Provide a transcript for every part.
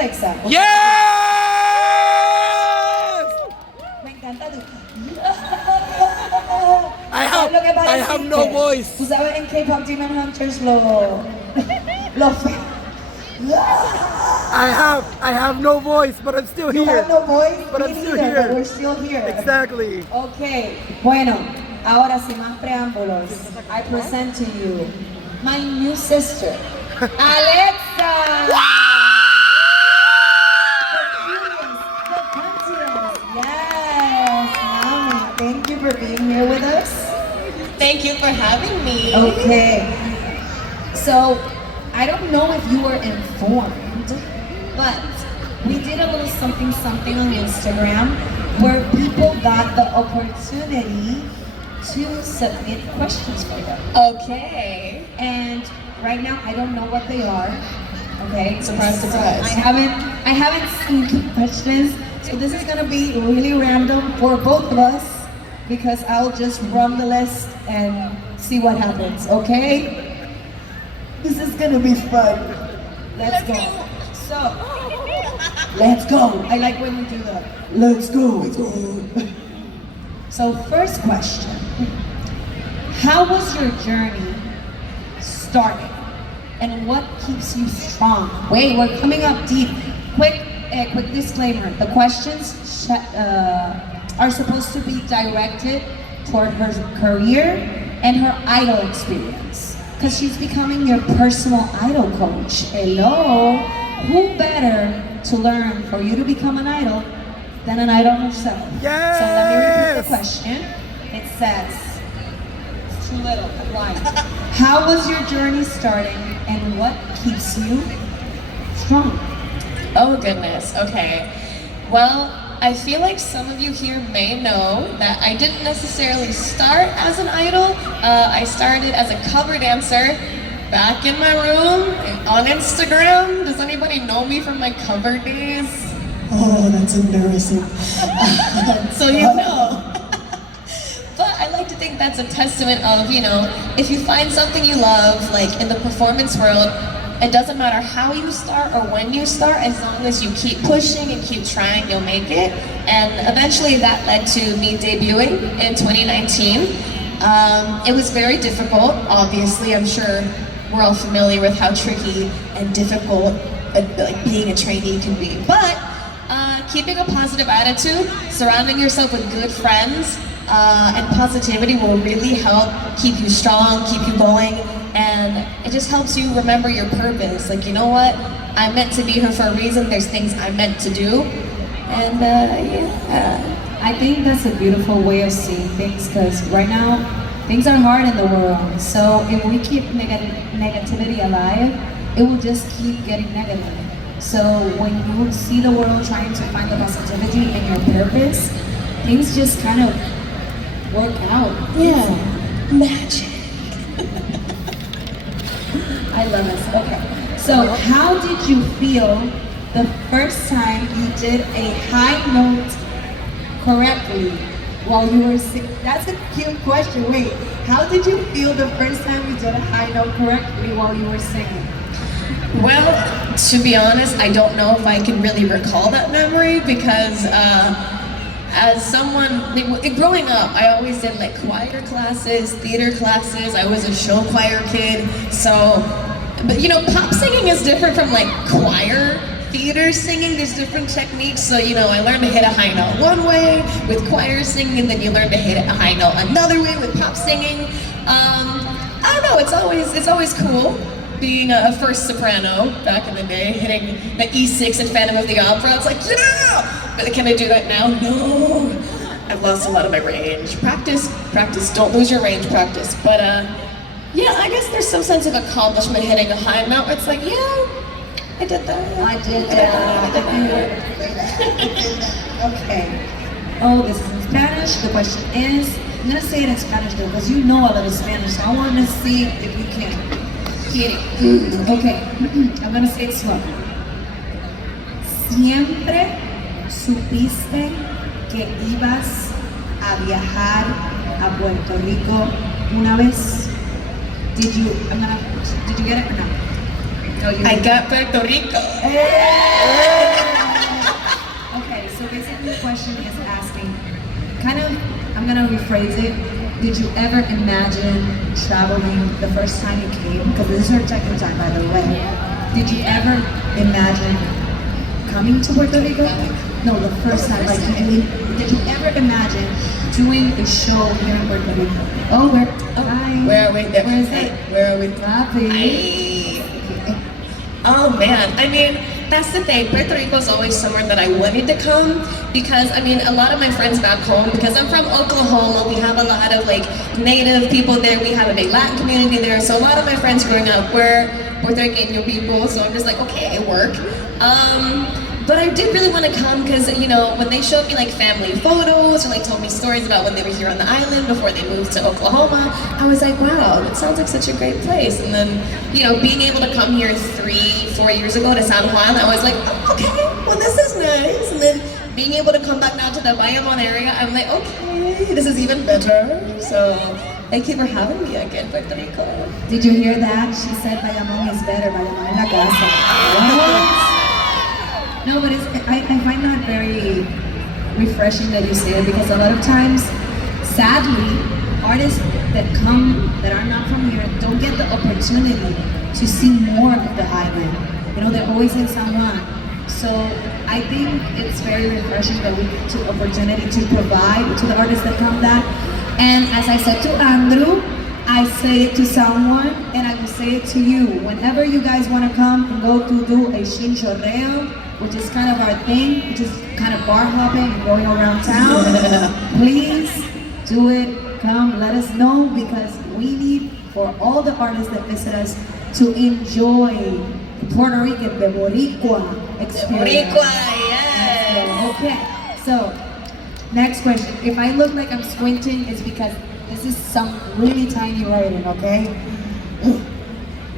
Alexa. Yes! Me encanta tu... I ¿Sabes lo que have parece? no voice. Tú sabes en K-pop Demon Hunters lo I have no voice, but I'm still You here. have no voice, But me I'm still neither, here. but we're still here. Exactly. Okay, bueno, ahora sin más preámbulos, I present to you my new sister, Alexa! The prettiest. Yes, mommy, thank you for being here with us. Thank you for having me. Okay, so I don't know if you were informed, but we did a little something on Instagram where people got the opportunity to submit questions for them. Okay. And right now I don't know what they are. Okay. Surprise, surprise. I haven't seen the questions, so this is gonna be really random for both of us because I'll just run the list and see what happens. Okay. This is gonna be fun. Let's go. So, let's go. I like when you do that. Let's go. So, first question. How was your journey started? And what keeps you strong? Wait, we're coming up deep. Quick disclaimer. The questions are supposed to be directed toward her career and her idol experience. Because she's becoming your personal idol coach. Hello? Who better to learn for you to become an idol than an idol herself? Yes! So let me repeat the question. It says, it's too little, why? How was your journey starting and what keeps you strong? Oh goodness, okay. Well, I feel like some of you here may know that I didn't necessarily start as an idol. I started as a cover dancer back in my room on Instagram. Does anybody know me from my cover days? Oh, that's embarrassing. So you know. But I like to think that's a testament of, you know, if you find something you love, like in the performance world, it doesn't matter how you start or when you start, as long as you keep pushing and keep trying, you'll make it. And eventually that led to me debuting in 2019. It was very difficult, obviously. I'm sure we're all familiar with how tricky and difficult like being a trainee can be. But keeping a positive attitude, surrounding yourself with good friends, and positivity will really help keep you strong, keep you going. And it just helps you remember your purpose. Like, you know what? I'm meant to be here for a reason. There's things I'm meant to do. And yeah. I think that's a beautiful way of seeing things because right now, things are hard in the world. So if we keep negativity alive, it will just keep getting negative. So when you see the world trying to find the positivity in your purpose, things just kind of work out. Yeah. Magic. I love this. Okay. So how did you feel the first time you did a high note correctly while you were singing? That's a cute question. Wait, how did you feel the first time you did a high note correctly while you were singing? Well, to be honest, I don't know if I can really recall that memory because as someone, growing up, I always did like choir classes, theater classes. I was a show choir kid. So, but you know, pop singing is different from like choir theater singing. There's different techniques. So, you know, I learned to hit a high note one way with choir singing, and then you learn to hit a high note another way with pop singing. I don't know, it's always cool being a first soprano back in the day, hitting the E6 in Phantom of the Opera. It's like, yeah! But can I do that now? No! I've lost a lot of my range. Practice, don't lose your range, practice. But yeah, I guess there's some sense of accomplishment hitting a high note. It's like, yeah, I did that. I did that. Okay. Oh, this is in Spanish. The question is, I'm gonna say it in Spanish though, because you know a little Spanish, so I want to see if you can. Okay, I'm gonna say it slow. Siempre supiste que ibas a viajar a Puerto Rico una vez. Did you get it or no? I got Puerto Rico. Hey! question is asking, I'm gonna rephrase it. Did you ever imagine traveling the first time you came? Because this is your second time, by the way. Did you ever imagine coming to Puerto Rico? No, the first time. Like, did you ever imagine doing a show here in Puerto Rico? Oh, hi. Where are we? Where is it? Where are we? Happy. Oh man, I mean, that's the thing. Puerto Rico is always somewhere that I wanted to come because, I mean, a lot of my friends back home, because I'm from Oklahoma, we have a lot of like native people there. We have a big Latin community there. So a lot of my friends growing up were Puerto Rican people. So I'm just like, okay, it worked. But I did really want to come because, you know, when they showed me like family photos or like told me stories about when they were here on the island before they moved to Oklahoma, I was like, wow, that sounds like such a great place. And then, you know, being able to come here 3-4 years ago to San Juan, I was like, oh, okay, well, this is nice. And then being able to come back now to the Bayamon area, I'm like, okay, this is even better. So thank you for having me again, Puerto Rico. Did you hear that? She said Bayamon is better, Bayamon en la casa. What? No, but I find that very refreshing that you say it, because a lot of times, sadly, artists that are not from here don't get the opportunity to see more of the island. You know, they're always in San Juan. So I think it's very refreshing that we get the opportunity to provide to the artists that come that. And as I said to Andrew, I say it to someone, and I will say it to you. Whenever you guys want to come and go to do a chinchorreo, which is kind of our thing, which is kind of bar hopping and going around town, please do it. Come, let us know, because we need for all the artists that visit us to enjoy the Puerto Rican, the Boricua experience. Boricua, yes. Okay, so next question. If I look like I'm squinting, it's because this is some really tiny writing, okay?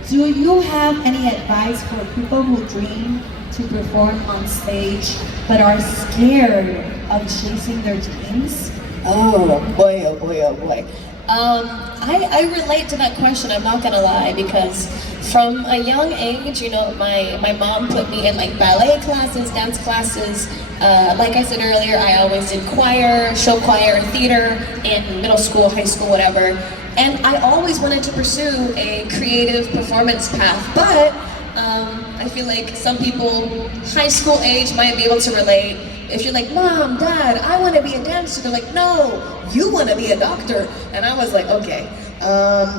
Do you have any advice for people who dream to perform on stage but are scared of chasing their dreams? Oh boy, oh boy, oh boy. I relate to that question, I'm not gonna lie, because from a young age, you know, my mom put me in like ballet classes, dance classes. Like I said earlier, I always did choir, show choir, theater in middle school, high school, whatever. And I always wanted to pursue a creative performance path, but I feel like some people high school age might be able to relate. If you're like, Mom, Dad, I want to be a dancer, they're like, no, you want to be a doctor. And I was like, okay.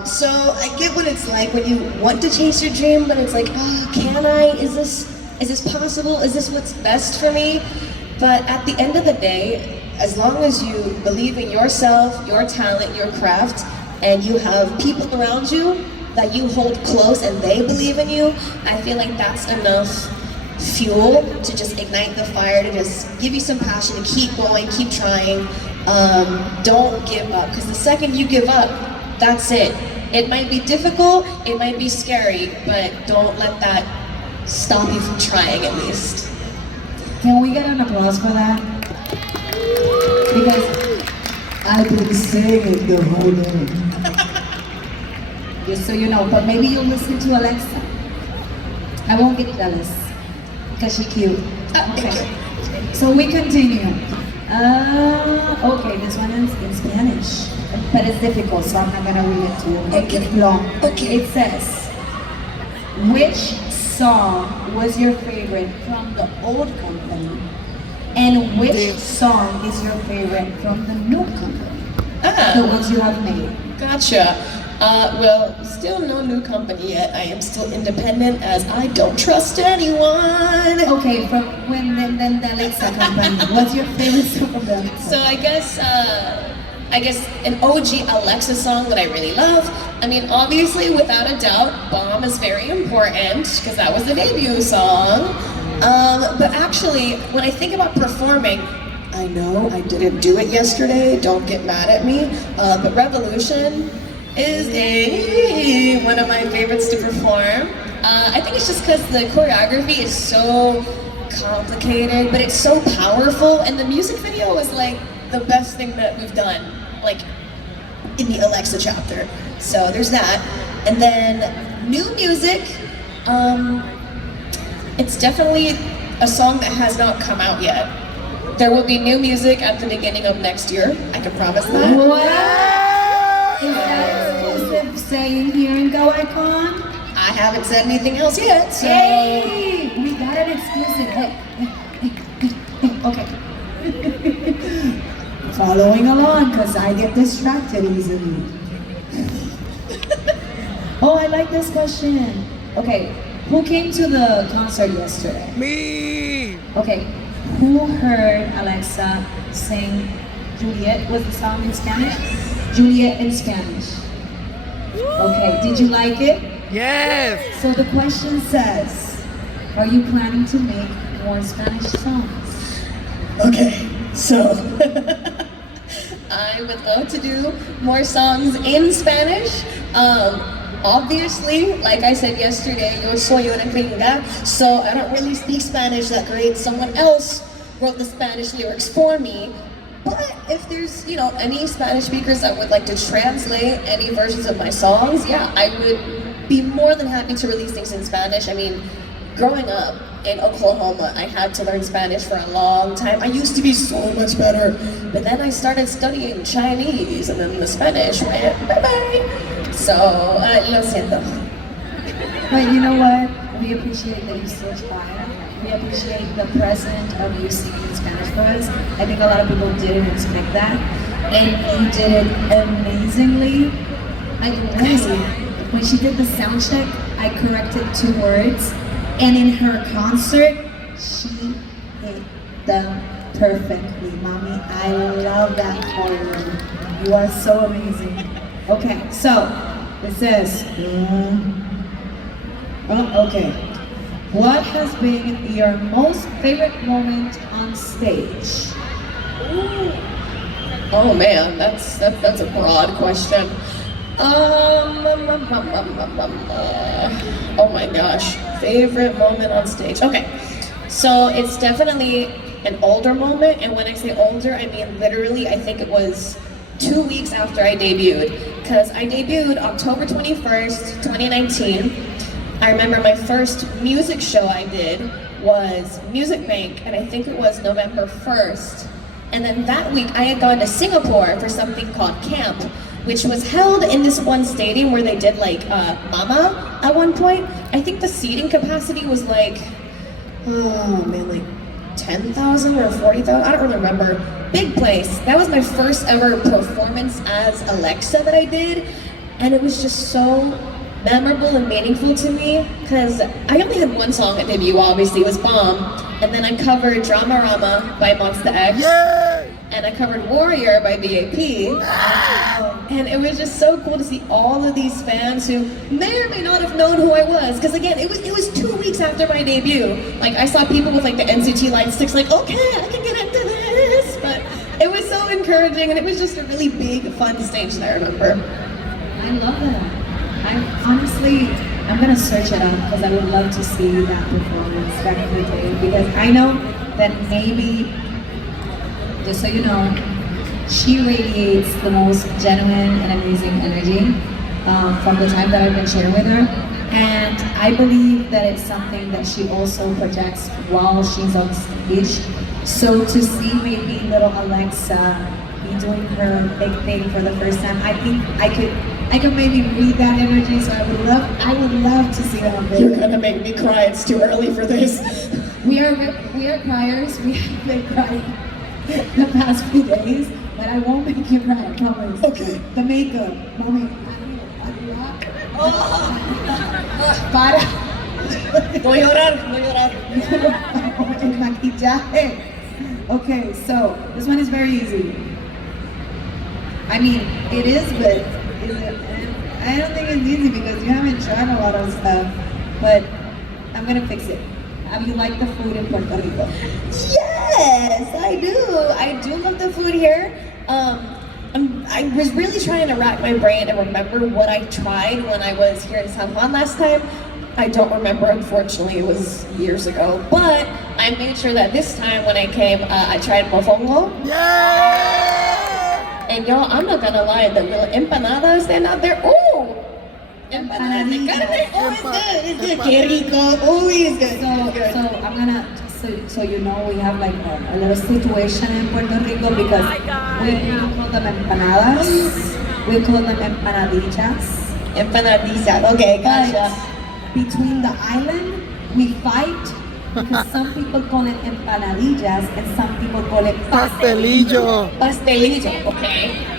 So I get what it's like when you want to chase your dream, but it's like, oh, can I? Is this possible? Is this what's best for me? But at the end of the day, as long as you believe in yourself, your talent, your craft, and you have people around you that you hold close and they believe in you, I feel like that's enough fuel to just ignite the fire, to just give you some passion to keep going, keep trying. Don't give up, because the second you give up, that's it. It might be difficult, it might be scary, but don't let that stop you from trying at least. Can we get an applause for that? Because I've been saying it the whole day. Just so you know, but maybe you'll listen to Alexa. I won't get jealous, because she's cute. Okay, so we continue. Okay, this one is in Spanish, but it's difficult, so I'm not gonna read it to you. It's long. Okay. It says, which song was your favorite from the old company, and which song is your favorite from the new company? The ones you have made. Gotcha. Well, still no new company yet. I am still independent, as I don't trust anyone. Okay, from when then the Alexa company. What's your favorite song from them? So I guess an OG Alexa song that I really love. I mean, obviously, without a doubt, Bomb is very important, because that was the debut song. But actually, when I think about performing, I know I didn't do it yesterday, don't get mad at me, but Revolution is one of my favorites to perform. I think it's just because the choreography is so complicated, but it's so powerful, and the music video is like the best thing that we've done, like in the Alexa chapter. So there's that. And then new music, it's definitely a song that has not come out yet. There will be new music at the beginning of next year. I can promise that. What? Is that exclusive saying here in GoICon? I haven't said anything else yet, so... Hey, we got an exclusive. Hey, okay. Following along, because I get distracted easily. Oh, I like this question. Okay, who came to the concert yesterday? Me. Okay, who heard Alexa sing Juliet? Was the song in Spanish? Juliet in Spanish. Okay, did you like it? Yes. So the question says, are you planning to make more Spanish songs? Okay, so I would love to do more songs in Spanish. Obviously, like I said yesterday, yo soy una gringa, so I don't really speak Spanish that great. Someone else wrote the Spanish lyrics for me. But if there's, any Spanish speakers that would like to translate any versions of my songs, yeah, I would be more than happy to release things in Spanish. I mean, growing up in Oklahoma, I had to learn Spanish for a long time. I used to be so much better, but then I started studying Chinese, and then the Spanish went bye-bye. So, lo siento. But you know what? We appreciate that you still try. We appreciate the present of you singing Spanish for us. I think a lot of people didn't expect that. And you did it amazingly. When she did the sound check, I corrected 2 words. And in her concert, she hit them perfectly. Mommy, I love that for you. You are so amazing. Okay, so it says, okay. What has been your most favorite moment on stage? Oh man, that's a broad question. Oh my gosh, favorite moment on stage. Okay, so it's definitely an older moment, and when I say older, I mean literally, I think it was 2 weeks after I debuted, because I debuted October 21st, 2019. I remember my first music show I did was Music Bank, and I think it was November 1st. And then that week I had gone to Singapore for something called Camp, which was held in this one stadium where they did like Mama at one point. I think the seating capacity was like, oh man, like 10,000 or 40,000, I don't really remember. Big place. That was my first ever performance as Alexa that I did, and it was just so memorable and meaningful to me, because I only had one song at debut, obviously, it was Bomb, and then I covered Drama Rama by Monsta X, and I covered Warrior by BAP, and it was just so cool to see all of these fans who may or may not have known who I was, because again, it was 2 weeks after my debut. Like, I saw people with like the NCT light sticks, like, okay, I can get into this, but it was so encouraging, and it was just a really big, fun stage that I remember. I love that. I'm gonna search it up because I would love to see that performance back in the day, because I know that maybe, just so you know, she radiates the most genuine and amazing energy from the time that I've been sharing with her, and I believe that it's something that she also projects while she's on stage. So to see maybe little Alexa be doing her big thing for the first time, I think I could maybe read that energy. So I would love to see that on video. You're gonna make me cry. It's too early for this. We are criers. We have been crying the past few days, but I won't make you cry, I promise. Okay. The makeup, mommy. Para. No llorar, no llorar. El maquillaje. Okay, so this one is very easy. I mean, it is, but is it? I don't think it's easy because you haven't tried a lot of stuff, but I'm gonna fix it. Have you liked the food in Puerto Rico? Yes, I do. I do love the food here. I was really trying to rack my brain and remember what I tried when I was here in San Juan last time. I don't remember, unfortunately, it was years ago. But I made sure that this time when I came, I tried mofongo. Yeah! And y'all, I'm not gonna lie, the little empanadas they're not there. Ooh! Empanadas de carne. Oh, it's good. It's good. Que rico. Oh, it's good. So I'm gonna so you know, we have like a little situation in Puerto Rico because we don't call them empanadas, we call them empanadillas. Empanadillas. Okay, gotcha. But between the island, we fight because some people call it empanadillas and some people call it Pastelillo. Pastelillo. Okay.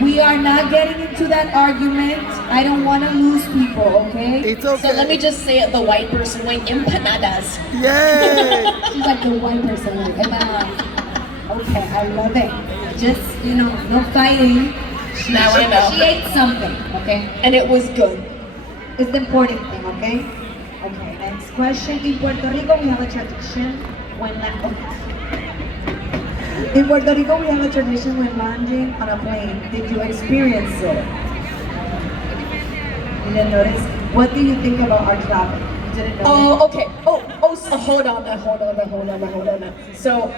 We are not getting into that argument. I don't want to lose people, okay? It's okay. So let me just say it the white person way. Empanadas. Yay! She's like the white person, like, empanada. Okay, I love it. Just, you know, no fighting. Now I know. She ate something, okay? And it was good. It's the important thing, okay? Okay, next question. In Puerto Rico, we have a tradition when in Puerto Rico, we have a tradition when landing on a plane. Did you experience it? You didn't notice? What do you think about our clapping? You didn't notice? Oh, okay. So hold on now. So,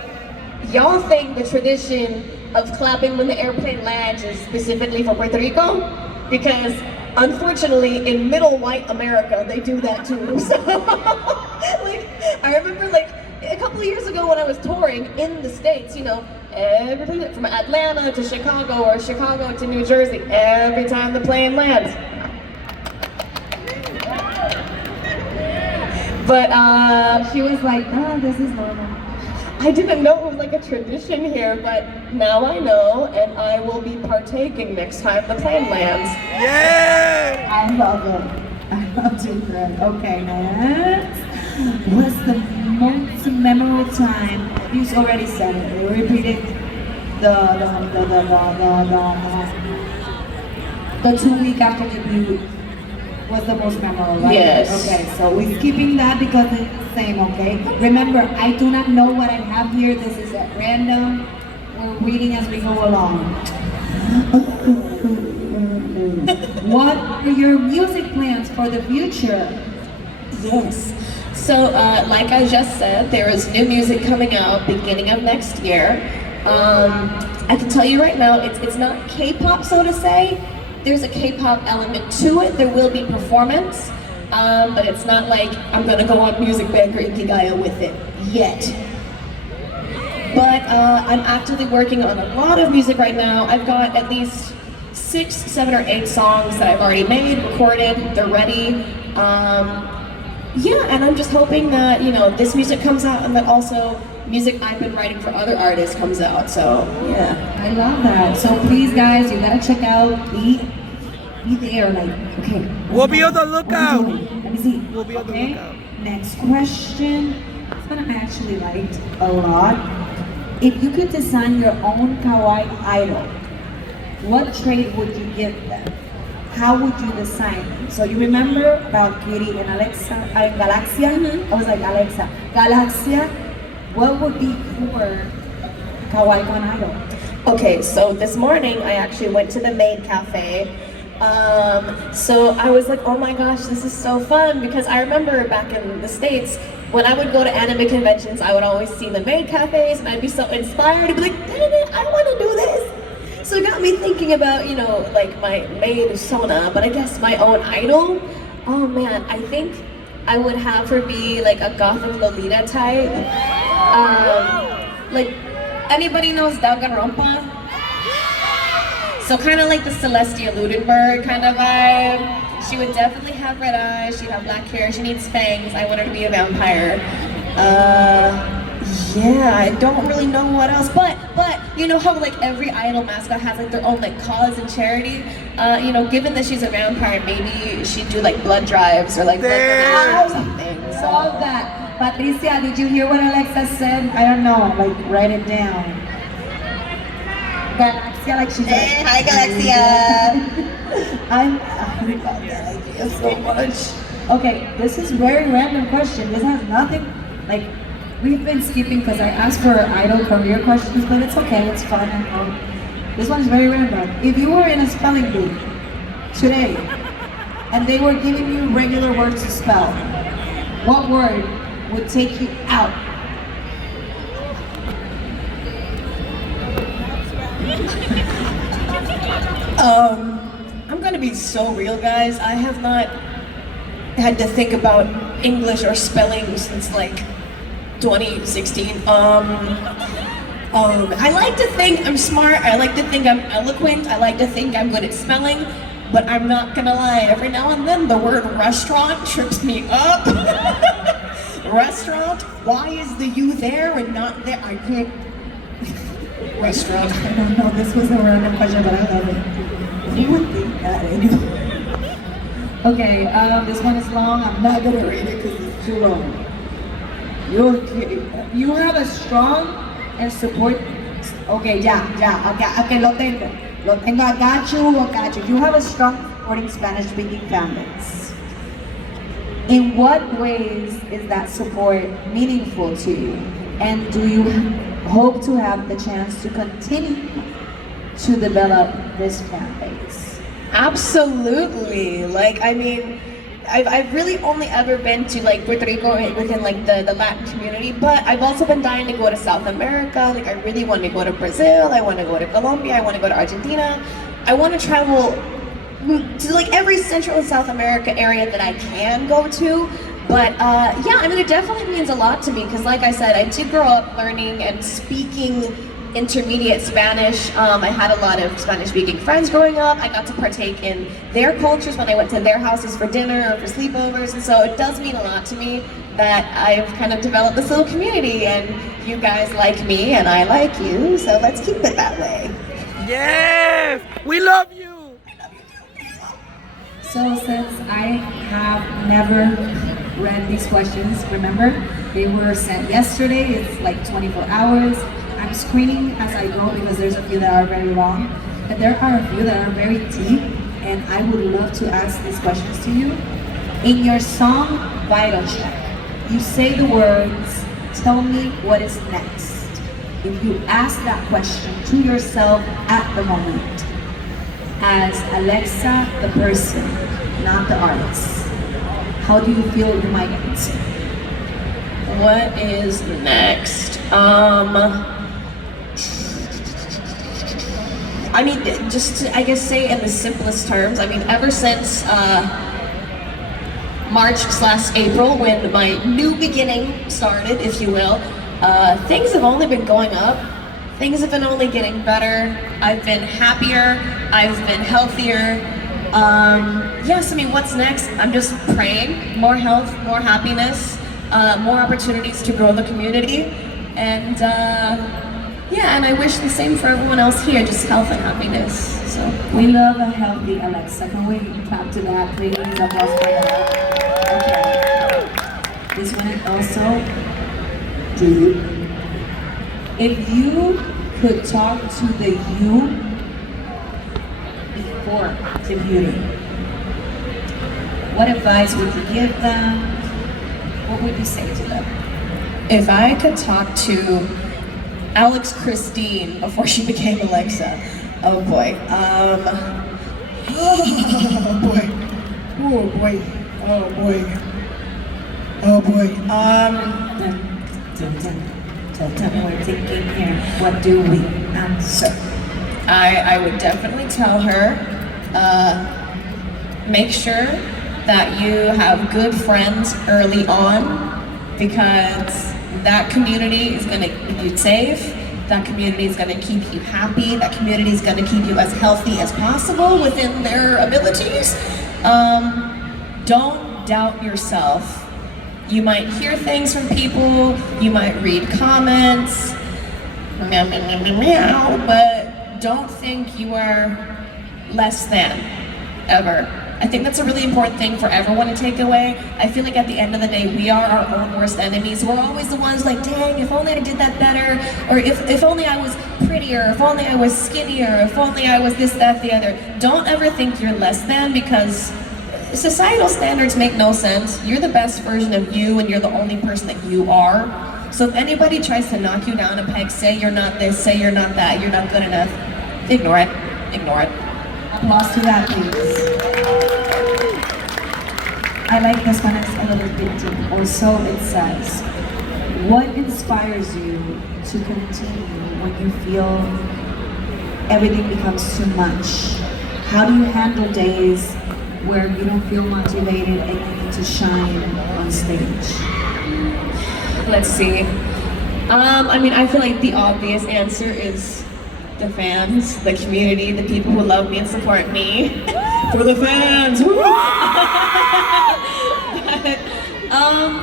y'all think the tradition of clapping when the airplane lands is specifically for Puerto Rico? Because, unfortunately, in middle white America, they do that too. So, like, I remember, like, a couple of years ago when I was touring in the States, you know, everything from Atlanta to Chicago or Chicago to New Jersey, every time the plane lands. But She was like, oh, this is normal. I didn't know it was like a tradition here, but now I know, and I will be partaking next time the plane lands. Yay! I love it. I love it. Okay, next. What's the most memorable time? You already said it. You repeated the 2 week after debut was the most memorable, right? Yes. Okay, so we're skipping that because it's the same, okay? Remember, I do not know what I have here. This is at random. We're reading as we go along. What are your music plans for the future? Yes. So, like I just said, there is new music coming out beginning of next year. I can tell you right now, it's not K-pop, so to say. There's a K-pop element to it. There will be performance, but it's not like I'm gonna go on Music Bank or Inkigayo with it yet. But I'm actively working on a lot of music right now. I've got at least 6, 7, or 8 songs that I've already made, recorded, they're ready. Yeah, and I'm just hoping that, you know, this music comes out and that also music I've been writing for other artists comes out, so yeah. I love that. So please, guys, you gotta check out, be there, like, okay. We'll be on the lookout. Let me see. We'll be on the lookout. Next question. This one I actually liked a lot. If you could design your own Kawaii idol, what trait would you give them? How would you design them? So you remember about Kitty and Alexa, Galaxia? I was like, Alexa. Galaxia, what would be your Kawaii idol? Okay, so this morning I actually went to the Maid Cafe. So I was like, oh my gosh, this is so fun, because I remember back in the States, when I would go to anime conventions, I would always see the Maid Cafes and I'd be so inspired to be like, I want to do this. So it got me thinking about, you know, like my maid Sona, but I guess my own idol, oh man, I think I would have her be like a gothic Lolita type. Like, anybody knows Danganronpa? So kind of like the Celestia Ludenberg kind of vibe. She would definitely have red eyes, she'd have black hair, she needs fangs, I want her to be a vampire. Yeah, I don't really know what else, but you know how like every idol mascot has like their own like cause and charity? You know, given that she's a vampire, maybe she'd do like blood drives or like blood donations or something. So. Love that. Patricia, did you hear what Alexa said? I don't know, like write it down. Galaxia, like she's Hey, like, hi Galaxia! I love that idea so much. Okay, this is very random question. This has nothing, like, we've been skipping because I asked for idol career questions, but it's okay, it's fun. This one's very random. If you were in a spelling bee today, and they were giving you regular words to spell, what word would take you out? I'm gonna be so real, guys. I have not had to think about English or spelling since like 2016. I like to think I'm smart. I like to think I'm eloquent. I like to think I'm good at spelling. But I'm not gonna lie, every now and then the word restaurant trips me up. Restaurant? Why is the U there and not there? I can't. Restaurant. I don't know, this was a random question, but I love it. You would think that anyway. Okay, this one is long. I'm not gonna read it because it's too long. You have a strong and support. Okay, okay, lo tengo. I got you. You have a strong supporting Spanish-speaking families. In what ways is that support meaningful to you? And do you hope to have the chance to continue to develop this fan base? Absolutely. Like, I mean, I've really only ever been to like Puerto Rico within like the Latin community, but I've also been dying to go to South America. Like, I really want to go to Brazil, I want to go to Colombia, I want to go to Argentina. I want to travel to like every Central and South America area that I can go to. But yeah, I mean, it definitely means a lot to me because, like I said, I did grow up learning and speaking intermediate Spanish. I had a lot of Spanish-speaking friends growing up. I got to partake in their cultures when I went to their houses for dinner or for sleepovers, and so it does mean a lot to me that I've kind of developed this little community, and you guys like me and I like you, so let's keep it that way. Yes! We love you! So since I have never read these questions, remember, they were sent yesterday. It's like 24 hours. I'm screening as I go because there's a few that are very long, but there are a few that are very deep, and I would love to ask these questions to you. In your song, Vital Check, you say the words, "Tell me what is next." If you ask that question to yourself at the moment, as Alexa, the person, not the artist, how do you feel you might answer? What is next? I mean, just to, I guess, say in the simplest terms, I mean, ever since March/April, when my new beginning started, if you will, things have only been going up. Things have been only getting better. I've been happier. I've been healthier. Yes, I mean, what's next? I'm just praying. More health, more happiness, more opportunities to grow the community. And yeah, and I wish the same for everyone else here, just health and happiness. So we love a healthy Alexa. Can we clap to that, please? Applause for that. Okay. This one is also to you. If you could talk to the you before commuting, what advice would you give them? What would you say to them? if I could talk to Alex Christine before she became Alexa, oh boy. Oh boy. Oh boy. Oh boy. Oh boy. Tell me what you're thinking here. What do we answer? I would definitely tell her, make sure that you have good friends early on, because that community is going to keep you safe, that community is going to keep you happy, that community is going to keep you as healthy as possible within their abilities. Don't doubt yourself. You might hear things from people, you might read comments, meow, meow, meow, meow, but don't think you are less than, ever. I think that's a really important thing for everyone to take away. I feel like at the end of the day, we are our own worst enemies. We're always the ones like, dang, if only I did that better, or if only I was prettier, if only I was skinnier, if only I was this, that, the other. Don't ever think you're less than, because societal standards make no sense. You're the best version of you, and you're the only person that you are. So if anybody tries to knock you down a peg, say you're not this, say you're not that, you're not good enough, ignore it, ignore it. Applause to that, please. I like this one, it's a little bit deep. Also, it says, what inspires you to continue when you feel everything becomes too much? How do you handle days where you don't feel motivated and you need to shine on stage? Let's see. I mean, I feel like the obvious answer is the fans, the community, the people who love me and support me. For the fans! Woo!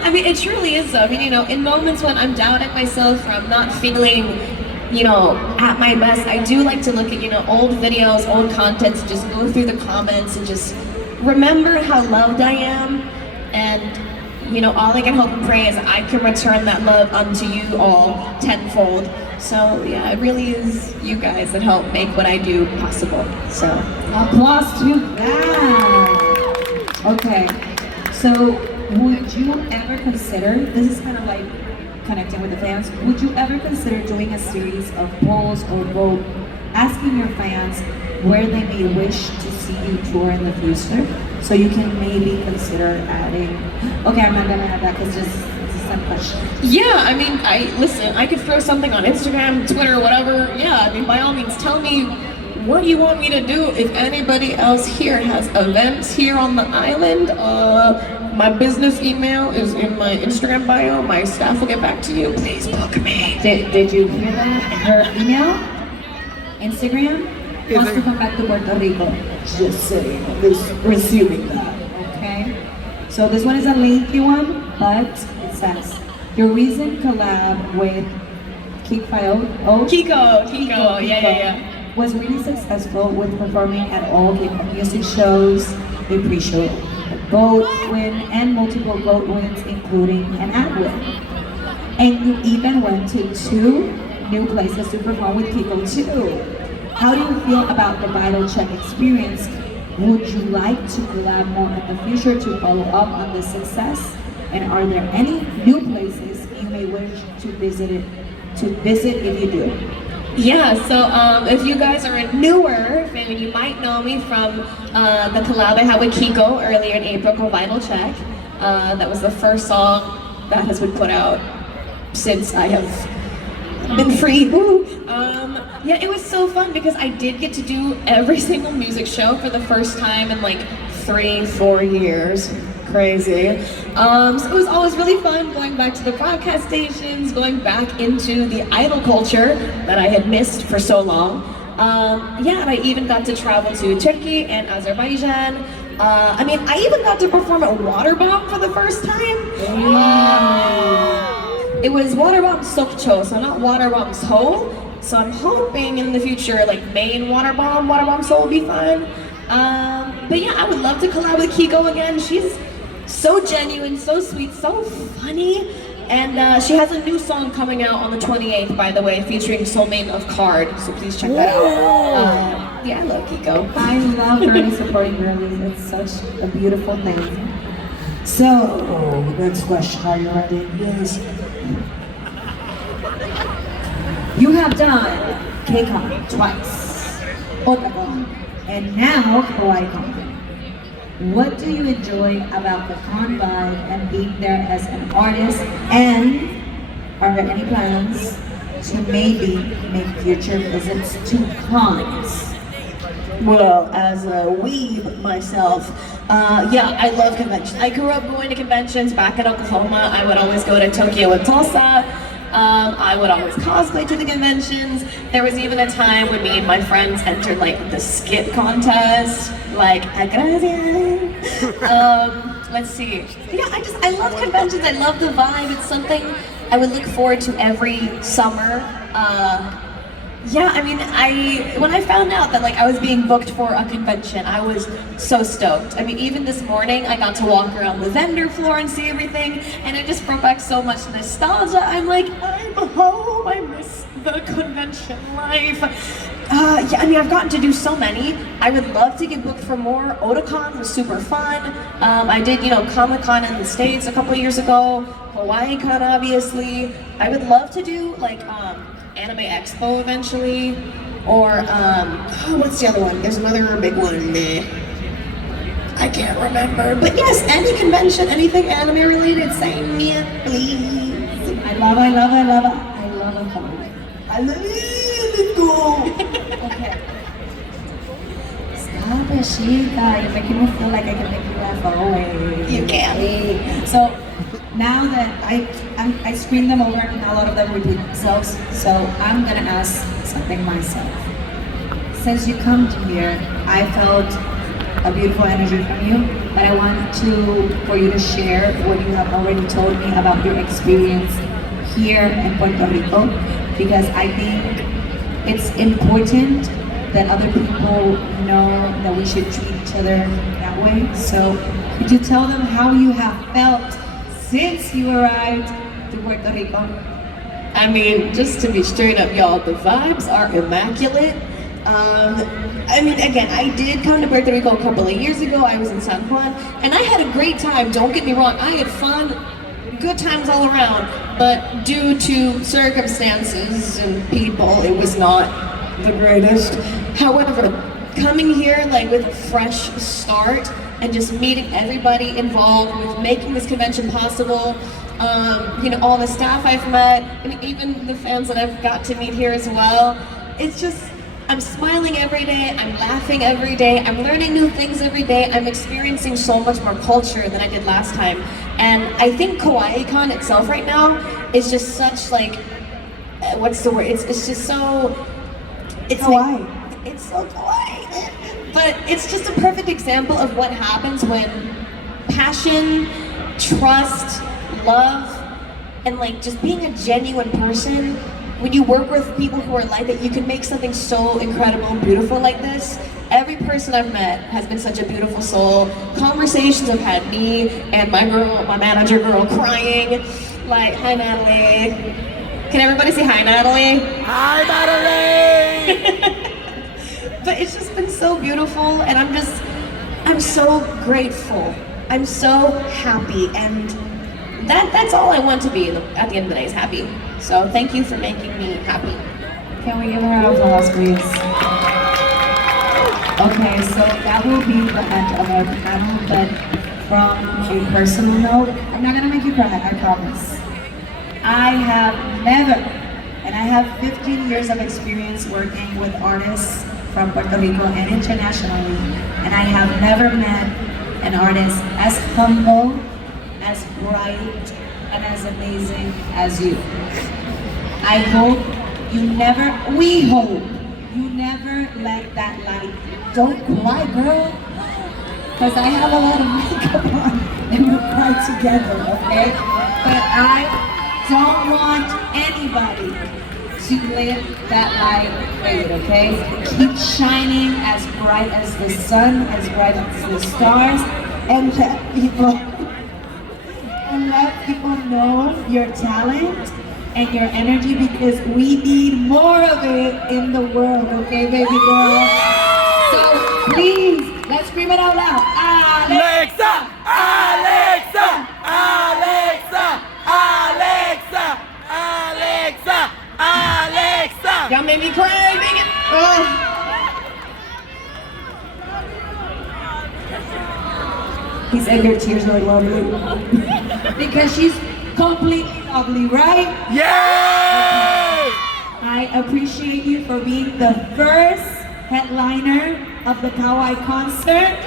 I mean, it truly is though. I mean, you know, in moments when I'm down at myself or I'm not feeling, you know, at my best, I do like to look at, you know, old videos, old content, and just go through the comments and just remember how loved I am. And, you know, all I can hope and pray is I can return that love unto you all tenfold. So yeah, it really is you guys that help make what I do possible. So Applause to that. Okay, so would you ever consider, this is kind of like connecting with the fans, would you ever consider doing a series of polls or vote asking your fans where they may wish to see you tour in the future? So you can maybe consider adding, okay, I'm not gonna have that because just question. Yeah, I mean, I could throw something on Instagram, Twitter, whatever. Yeah, I mean, by all means, tell me what you want me to do. If anybody else here has events here on the island, my business email is in my Instagram bio. My staff will get back to you. Please book me. Did you hear that? Her email, Instagram, wants to come back to Puerto Rico. Just saying, receiving that. Okay. So this one is a lengthy one, but says, your recent collab with Kiko, yeah. was really successful with performing at all K-pop music shows, a pre-show, a gold win, and multiple gold wins, including an ad win. And you even went to 2 new places to perform with Kiko too. How do you feel about the Vital Check experience? Would you like to collab more in the future to follow up on this success? And are there any new places you may wish to visit if you do? Yeah, so if you guys are a newer fan, you might know me from the collab I had with Kiko earlier in April called Vital Check. That was the first song that has been put out since I have been free. Woo! Yeah, it was so fun because I did get to do every single music show for the first time in like 3-4 years. Crazy. So it was always really fun going back to the broadcast stations, going back into the idol culture that I had missed for so long. Yeah, and I even got to travel to Turkey and Azerbaijan. I mean, I even got to perform at Waterbomb for the first time. It was Waterbomb Sokcho, so not Waterbomb Seoul. So I'm hoping in the future, like main Waterbomb Seoul will be fun. But yeah, I would love to collab with Kiko again. She's so genuine, so sweet, so funny. And she has a new song coming out on the 28th, by the way, featuring Soulmate of Card. So please check that out. Yeah, I love Kiko. I love girlies supporting girlies. It's such a beautiful thing. So, next question. Are you ready? Yes. You have done K-Con twice, Otakon, and now Kawaii. What do you enjoy about the con vibe and being there as an artist? And are there any plans to maybe make future visits to cons? Well, as a weeb myself, yeah, I love conventions. I grew up going to conventions back in Oklahoma. I would always go to Tokyo and Tulsa. I would always cosplay to the conventions. There was even a time when me and my friends entered like the skit contest, like let's see. Yeah, I love conventions. I love the vibe. It's something I would look forward to every summer. Yeah, I mean, when I found out that like I was being booked for a convention, I was so stoked. I mean, even this morning, I got to walk around the vendor floor and see everything, and it just brought back so much nostalgia. I'm like, I'm home. I miss the convention life. Yeah, I mean, I've gotten to do so many. I would love to get booked for more. Otakon was super fun. I did, Comic-Con in the States a couple years ago. Hawaii-Con, obviously. I would love to do like Anime Expo eventually, or what's the other one? There's another big one in there. I can't remember. But yes, any convention, anything anime related, say me, please. I love it. I love it. I love it. Let's go. Okay. Stop it, Sheikah. You're making me feel like I can make you laugh always. You can. So, now that I screen them over and a lot of them repeat themselves, so I'm gonna ask something myself. Since you come to here, I felt a beautiful energy from you, but I want for you to share what you have already told me about your experience here in Puerto Rico, because I think it's important that other people know that we should treat each other that way. So could you tell them how you have felt since you arrived to Puerto Rico? I mean, just to be straight up, y'all, the vibes are immaculate. I mean, again, I did come to Puerto Rico a couple of years ago. I was in San Juan, and I had a great time. Don't get me wrong, I had fun, good times all around. But due to circumstances and people, it was not the greatest. However, coming here like with a fresh start and just meeting everybody involved with making this convention possible. You know, all the staff I've met, and even the fans that I've got to meet here as well. It's just, I'm smiling every day, I'm laughing every day, I'm learning new things every day, I'm experiencing so much more culture than I did last time. And I think Kawaii Con itself right now is just such like, what's the word? It's just so, it's Kawaii. Like, it's so kawaii. But it's just a perfect example of what happens when passion, trust, love, and like just being a genuine person. When you work with people who are like that, you can make something so incredible and beautiful like this. Every person I've met has been such a beautiful soul. Conversations have had me and my manager girl crying. Like, hi Natalie. Can everybody say hi Natalie? Hi, Natalie! But it's just been so beautiful, and I'm so grateful. I'm so happy, and that's all I want to be at the end of the day, is happy. So thank you for making me happy. Can we give her an applause, please? Okay, so that will be the end of our panel, but from a personal note, I'm not gonna make you cry, I promise. I have never, and I have 15 years of experience working with artists from Puerto Rico and internationally, and I have never met an artist as humble, as bright, and as amazing as you. I hope we hope you never let that light, don't cry girl, because I have a lot of makeup on and we'll cry together, okay? But I don't want anybody to let that light fade, okay? Keep shining as bright as the sun, as bright as the stars, and let people know your talent and your energy, because we need more of it in the world, okay, baby girl? So please, let's scream it out loud. Alexa! Alexa! Alexa! Alexa! Alexa! Alexa! Y'all made me cry, dang it. Oh. He said your tears are lovely. Because she's completely lovely, right? Yay! I appreciate you for being the first headliner of the Kawaii concert.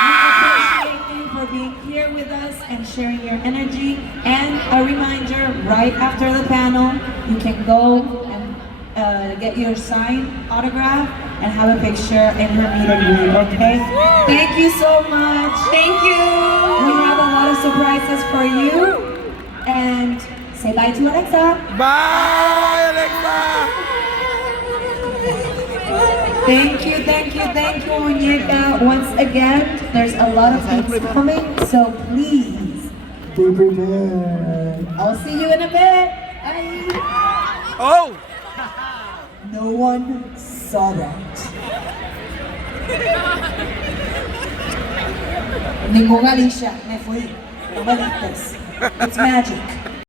We appreciate you for being here with us and sharing your energy. And a reminder, right after the panel, you can go and get your signed autograph and have a picture in her meet and greet, okay? Thank you so much. Thank you. We have a lot of surprises for you. And say bye to Alexa. Bye, Alexa! Thank you, Muñeca. Once again, there's a lot of things coming, so please be prepared. I'll see you in a bit. Bye. Oh! No one saw that. Ningún Alicia, me fui. No me dices. It's magic.